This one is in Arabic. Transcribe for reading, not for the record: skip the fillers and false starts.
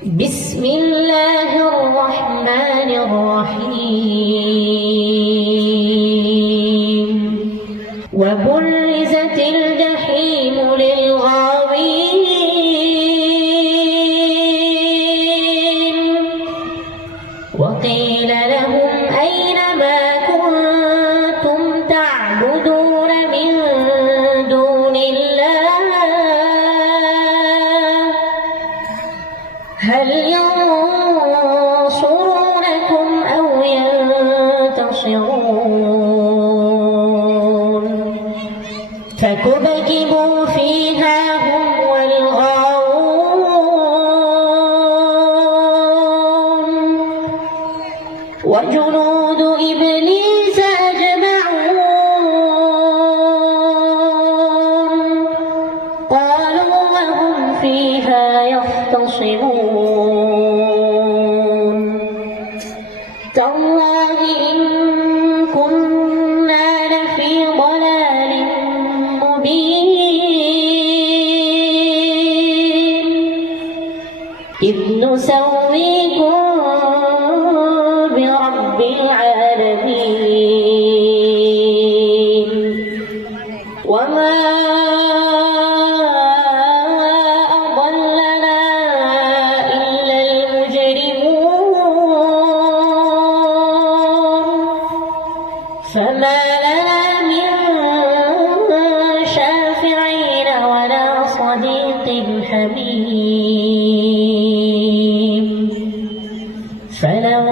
بسم الله الرحمن الرحيم وبرزت الجحيم للغاوين وقيل لهم أين ما كنتم تعبدون من دون الله هل ينصرونكم أو ينتصرون فكبكبوا فيها هم والغاوون وجنود إبليس أجمعون قالوا وهم فيها يختصمون تالله إن كنا لفي ضلال مبين إذ نسويكم برب العالمين وما أضلنا إلا المجرمون فما لنا من شافعين ولا صديق حميم فلو